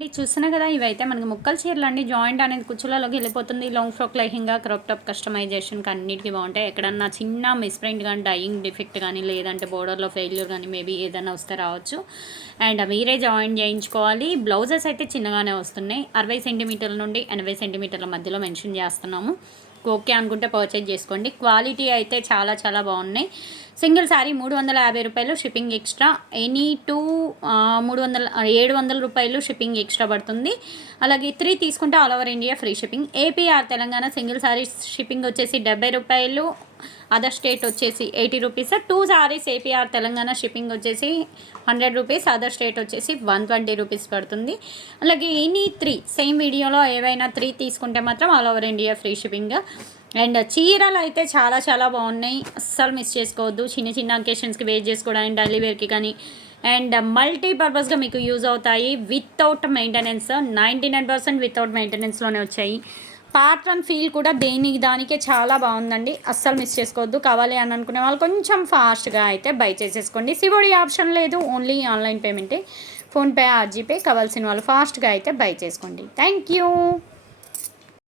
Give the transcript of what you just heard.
ఇది చూస్తున్నా కదా, ఇవైతే మనకి ముక్కల చీరలు అండి. జాయింట్ అనేది కుచ్చులలోకి వెళ్ళిపోతుంది. Long frock, lehenga, crop top కస్టమైజేషన్కి అన్నిటికీ బాగుంటాయి. ఎక్కడన్నా చిన్న మిస్ప్రింట్ కానీ, డైయింగ్ డిఫెక్ట్ కానీ, లేదంటే బోర్డర్లో ఫెయిల్యూర్ కానీ మేబీ ఏదైనా వస్తే రావచ్చు. అండ్ మీరే జాయిన్ చేయించుకోవాలి. బ్లౌజెస్ అయితే చిన్నగానే వస్తున్నాయి. 60 సెంటీమీటర్ల నుండి 80 సెంటీమీటర్ల మధ్యలో మెన్షన్ చేస్తున్నాము. ఓకే అనుకుంటే పర్చేజ్ చేసుకోండి. క్వాలిటీ అయితే చాలా చాలా బాగున్నాయి. సింగిల్ శారీ 350 రూపాయలు, షిప్పింగ్ ఎక్స్ట్రా. ఎనీ టూ 700 రూపాయలు షిప్పింగ్ ఎక్స్ట్రా పడుతుంది. అలాగే 3 తీసుకుంటే all over India free shipping. AP or Telangana single sari shipping వచ్చేసి 70 రూపాయలు, అదర్ స్టేట్ వచ్చేసి 80 rupees. 2 saris AP or Telangana shipping వచ్చేసి 100 రూపీస్, అదర్ స్టేట్ వచ్చేసి 120 రూపీస్ పడుతుంది. అలాగే ఎనీ 3 సేమ్ వీడియోలో ఏవైనా 3 తీసుకుంటే మాత్రం all over India free shipping. And చీరలు అయితే చాలా చాలా బాగున్నాయి, అస్సలు మిస్ చేసుకోవద్దు. చిన్న చిన్న అకేషన్స్కి వేర్ చేసుకోవడానికి, డైలీ వేర్కి కానీ, అండ్ మల్టీపర్పస్గా మీకు యూజ్ అవుతాయి. వితౌట్ మెయింటెనెన్స్, 99% వితౌట్ మెయింటెనెన్స్లోనే వచ్చాయి. పార్ట్ ఫీల్ కూడా దానికే చాలా బాగుందండి, అస్సలు మిస్ చేసుకోవద్దు. కావాలి అని అనుకునే వాళ్ళు కొంచెం ఫాస్ట్గా అయితే బై చేసేసుకోండి. సివోడి ఆప్షన్ లేదు, ఓన్లీ ఆన్లైన్ పేమెంటే. PhonePe or GPay. కావాల్సిన వాళ్ళు ఫాస్ట్గా అయితే బై చేసుకోండి. Thank you.